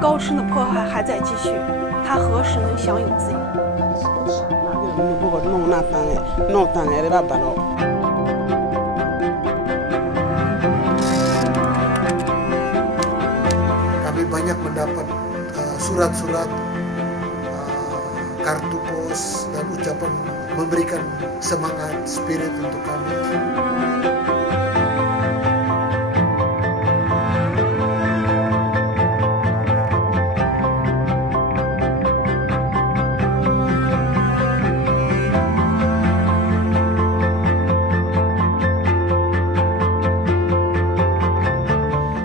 高深的迫害还在继续，他何时能享有自由？ Kami banyak mendapat surat-surat, kartu pos dan ucapan memberikan semangat, spirit untuk kami.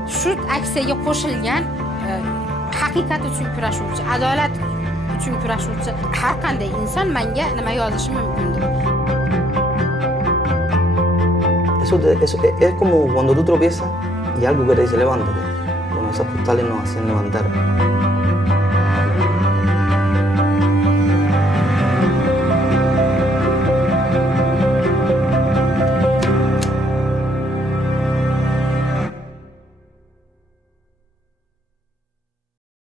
Shu aksiyaga qo'shilgan haqiqat uchun kurashuvchi, adolat uchun kurashuvchi har qanday inson menga nima yozishi mumkin. Eso es como cuando tú tropiezas y algo que te dice levántate. Bueno, esas postales nos hacen levantar.